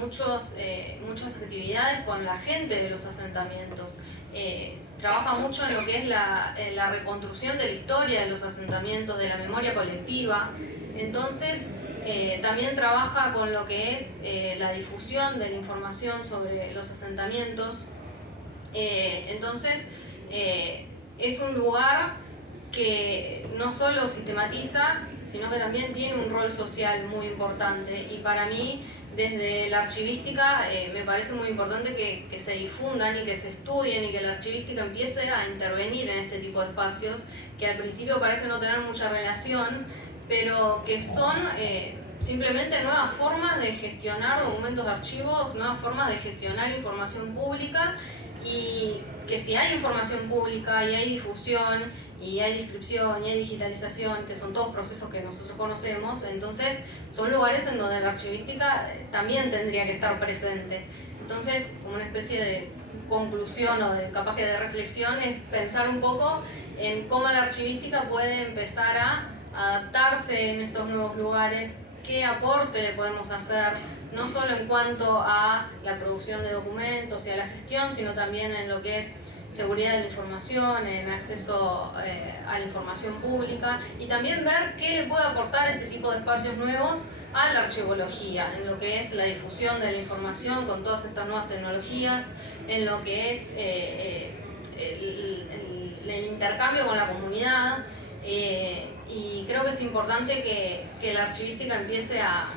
muchas actividades con la gente de los asentamientos. Trabaja mucho en lo que es la reconstrucción de la historia de los asentamientos, de la memoria colectiva. Entonces, también trabaja con lo que es la difusión de la información sobre los asentamientos. Entonces, es un lugar que no solo sistematiza, sino que también tiene un rol social muy importante. Y para mí, desde la archivística, me parece muy importante que se difundan y que se estudien y que la archivística empiece a intervenir en este tipo de espacios, que al principio parece no tener mucha relación, pero que son simplemente nuevas formas de gestionar documentos de archivos, nuevas formas de gestionar información pública, y que si hay información pública y hay difusión y hay descripción y hay digitalización, que son todos procesos que nosotros conocemos, entonces son lugares en donde la archivística también tendría que estar presente. Entonces, como una especie de conclusión o capaz que de reflexión, es pensar un poco en cómo la archivística puede empezar a adaptarse en estos nuevos lugares, qué aporte le podemos hacer, no solo en cuanto a la producción de documentos y a la gestión, sino también en lo que es seguridad de la información, en acceso a la información pública, y también ver qué le puede aportar este tipo de espacios nuevos a la archivología, en lo que es la difusión de la información con todas estas nuevas tecnologías, en lo que es el intercambio con la comunidad, y creo que es importante que la archivística empiece a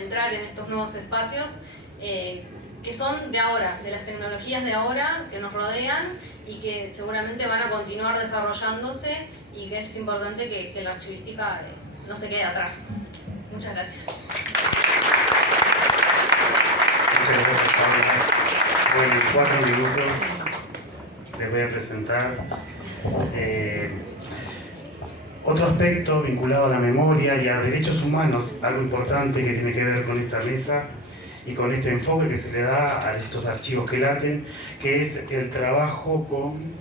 entrar en estos nuevos espacios que son de ahora, de las tecnologías de ahora que nos rodean y que seguramente van a continuar desarrollándose, y que es importante que la archivística no se quede atrás. Muchas gracias. Muchas gracias, Paula. Bueno, en 4 minutos les voy a presentar otro aspecto vinculado a la memoria y a derechos humanos, algo importante que tiene que ver con esta mesa y con este enfoque que se le da a estos archivos que laten, que es el trabajo con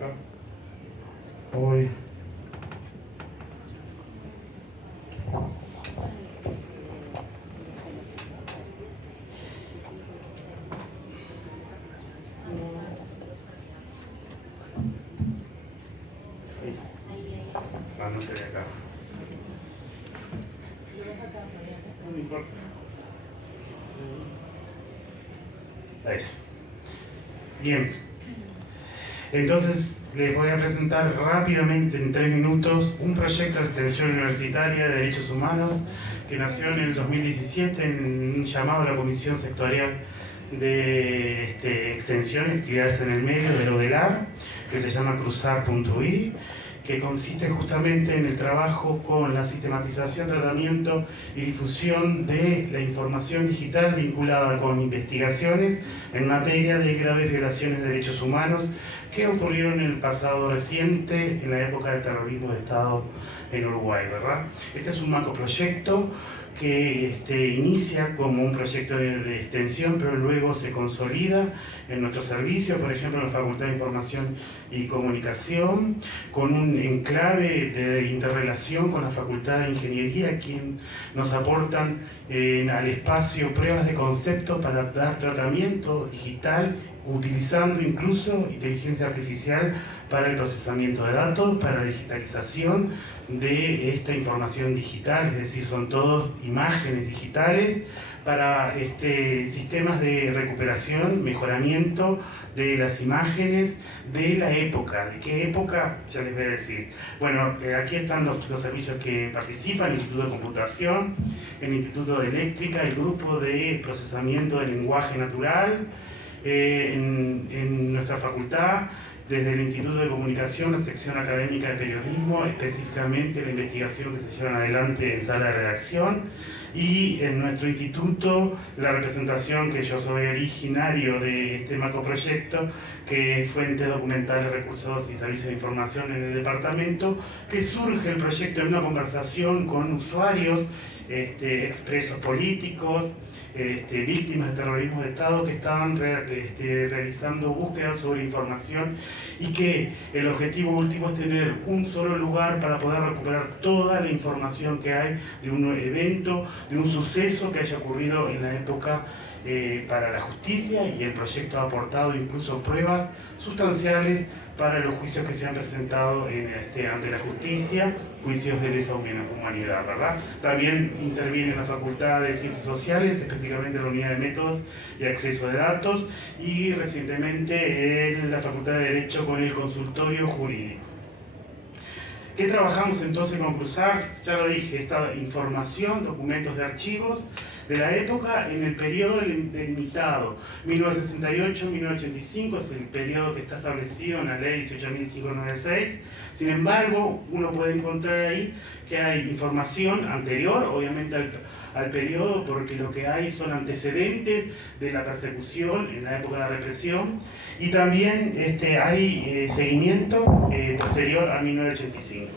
acá. Voy. Ah, no se ve acá. No me importa. Eso. Bien. Entonces les voy a presentar rápidamente en 3 minutos un proyecto de extensión universitaria de derechos humanos que nació en el 2017 en un llamado a la Comisión Sectorial de Extensión y Actividades en el Medio de ODELAR, que se llama cruzar.ui, que consiste justamente en el trabajo con la sistematización, tratamiento y difusión de la información digital vinculada con investigaciones en materia de graves violaciones de derechos humanos que ocurrieron en el pasado reciente, en la época del terrorismo de Estado en Uruguay, ¿verdad? Este es un macroproyecto que inicia como un proyecto de extensión, pero luego se consolida en nuestro servicio, por ejemplo, en la Facultad de Información y Comunicación, con un enclave de interrelación con la Facultad de Ingeniería, quien nos aportan al espacio pruebas de concepto para dar tratamiento digital, utilizando incluso inteligencia artificial para el procesamiento de datos, para la digitalización de esta información digital, es decir, son todos imágenes digitales para sistemas de recuperación, mejoramiento de las imágenes de la época. ¿De qué época? Ya les voy a decir. Bueno, aquí están los servicios que participan: el Instituto de Computación, el Instituto de Eléctrica, el Grupo de Procesamiento del Lenguaje Natural, en nuestra facultad, desde el Instituto de Comunicación, la sección académica de periodismo, específicamente la investigación que se lleva adelante en sala de redacción, y en nuestro instituto la representación, que yo soy originario de este macroproyecto, que es Fuente Documental, Recursos y Servicios de Información en el departamento, que surge el proyecto en una conversación con usuarios, expresos políticos, víctimas de terrorismo de Estado, que estaban realizando búsquedas sobre información, y que el objetivo último es tener un solo lugar para poder recuperar toda la información que hay de un evento, de un suceso que haya ocurrido en la época para la justicia, y el proyecto ha aportado incluso pruebas sustanciales para los juicios que se han presentado ante la justicia, juicios de lesa humanidad, ¿verdad? También interviene en la Facultad de Ciencias Sociales, específicamente en la Unidad de Métodos y Acceso de Datos, y recientemente en la Facultad de Derecho con el Consultorio Jurídico. ¿Qué trabajamos entonces con Cruzar? Ya lo dije, esta información, documentos de archivos de la época en el periodo delimitado, 1968-1985, es el periodo que está establecido en la ley 18.596. Sin embargo, uno puede encontrar ahí que hay información anterior, obviamente al periodo, porque lo que hay son antecedentes de la persecución en la época de la represión, y también hay seguimiento posterior a 1985.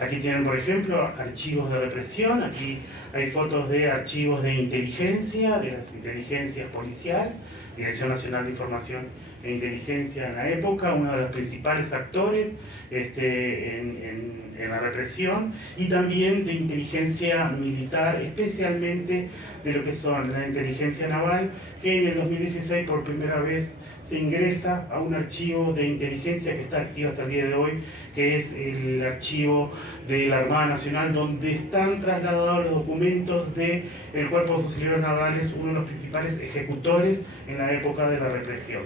Aquí tienen, por ejemplo, archivos de represión, aquí hay fotos de archivos de inteligencia, de las inteligencias policial, Dirección Nacional de Información e Inteligencia en la época, uno de los principales actores en la represión, y también de inteligencia militar, especialmente de lo que son la inteligencia naval, que en el 2016 por primera vez se ingresa a un archivo de inteligencia que está activo hasta el día de hoy, que es el archivo de la Armada Nacional, donde están trasladados los documentos del Cuerpo de Fusileros Navales, uno de los principales ejecutores en la época de la represión.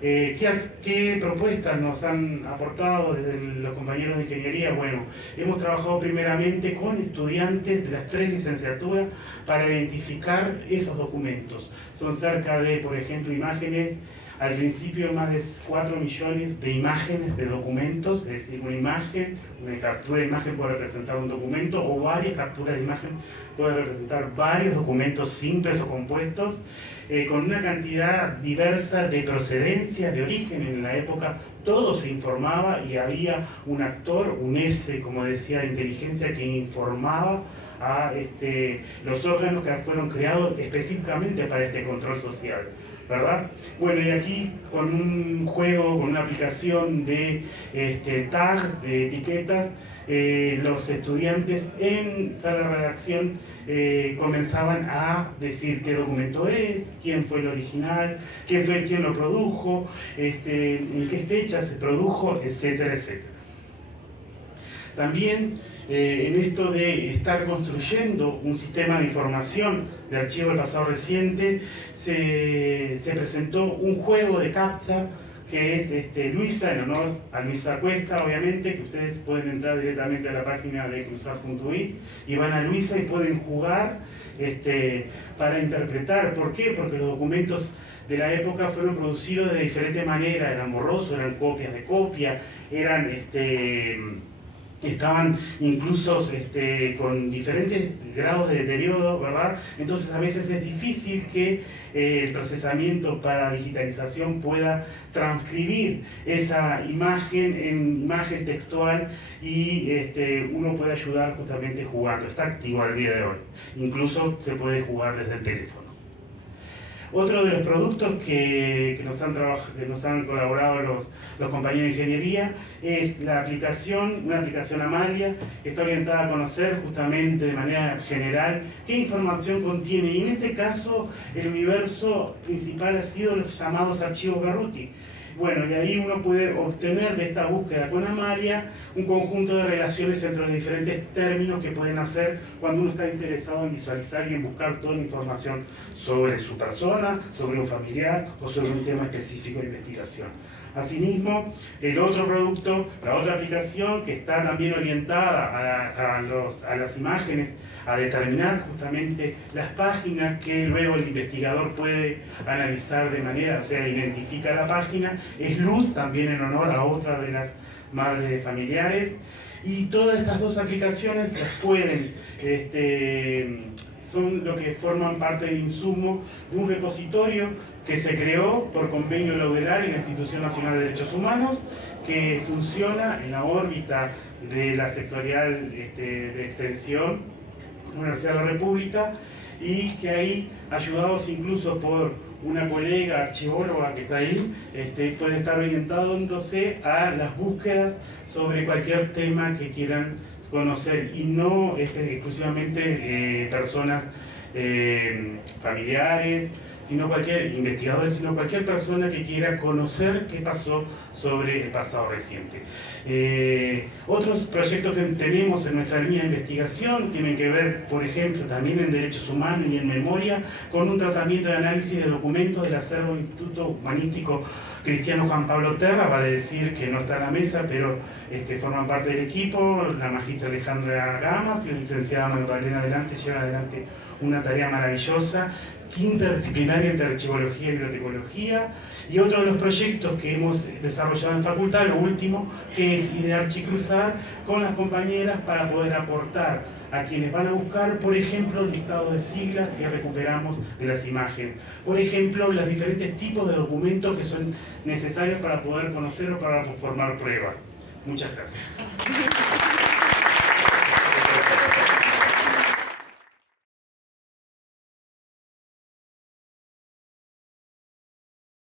¿Qué propuestas nos han aportado desde los compañeros de ingeniería? Bueno, hemos trabajado primeramente con estudiantes de las 3 licenciaturas para identificar esos documentos. Son cerca de, por ejemplo, imágenes, al principio más de 4 millones de imágenes de documentos, es decir, una captura de imagen puede representar un documento, o varias capturas de imagen pueden representar varios documentos simples o compuestos, con una cantidad diversa de procedencia, de origen. En la época todo se informaba y había un actor, un S, como decía, de inteligencia, que informaba a los órganos que fueron creados específicamente para este control social, ¿verdad? Bueno, y aquí con un juego, con una aplicación de tag, de etiquetas, los estudiantes en sala de redacción comenzaban a decir qué documento es, quién fue el original, quién lo produjo, en qué fecha se produjo, etcétera, etcétera. También en esto de estar construyendo un sistema de información de archivo del pasado reciente, se presentó un juego de CAPTCHA que es Luisa, en honor a Luisa Cuesta, obviamente, que ustedes pueden entrar directamente a la página de cruzar.ui y van a Luisa y pueden jugar para interpretar. ¿Por qué? Porque los documentos de la época fueron producidos de diferente manera, eran borrosos, eran copias de copia, eran estaban incluso con diferentes grados de deterioro, ¿verdad? Entonces a veces es difícil que el procesamiento para digitalización pueda transcribir esa imagen en imagen textual y uno puede ayudar justamente jugando. Está activo al día de hoy. Incluso se puede jugar desde el teléfono. Otro de los productos que nos han colaborado los compañeros de ingeniería es la aplicación, una aplicación Amalia, que está orientada a conocer justamente de manera general qué información contiene. Y en este caso, el universo principal ha sido los llamados archivos Garruti. Bueno, y ahí uno puede obtener de esta búsqueda con Amalia un conjunto de relaciones entre los diferentes términos que pueden hacer cuando uno está interesado en visualizar y en buscar toda la información sobre su persona, sobre un familiar o sobre un tema específico de investigación. Asimismo, el otro producto, la otra aplicación que está también orientada a las imágenes, a determinar justamente las páginas que luego el investigador puede analizar de manera, o sea, identifica la página, es Luz, también en honor a otra de las madres familiares. Y todas estas dos aplicaciones las pueden, son lo que forman parte del insumo de un repositorio que se creó por convenio laurelar en la Institución Nacional de Derechos Humanos, que funciona en la órbita de la sectorial de extensión Universidad de la República, y que ahí, ayudados incluso por una colega archivóloga que está ahí, puede estar orientándose a las búsquedas sobre cualquier tema que quieran conocer, y no exclusivamente personas familiares, sino cualquier investigador, sino cualquier persona que quiera conocer qué pasó sobre el pasado reciente. Otros proyectos que tenemos en nuestra línea de investigación tienen que ver, por ejemplo, también en derechos humanos y en memoria, con un tratamiento de análisis de documentos del acervo del Instituto Humanístico Cristiano Juan Pablo Terra, vale decir que no está en la mesa, pero forman parte del equipo, la magistra Alejandra Gamas y la licenciada Magdalena Adelante llevan adelante una tarea maravillosa, interdisciplinaria entre archivología y bibliotecología. Y otro de los proyectos que hemos desarrollado en facultad, lo último, que es Archicruzar con las compañeras para poder aportar a quienes van a buscar, por ejemplo, el listado de siglas que recuperamos de las imágenes. Por ejemplo, los diferentes tipos de documentos que son necesarios para poder conocer o para formar prueba. Muchas gracias.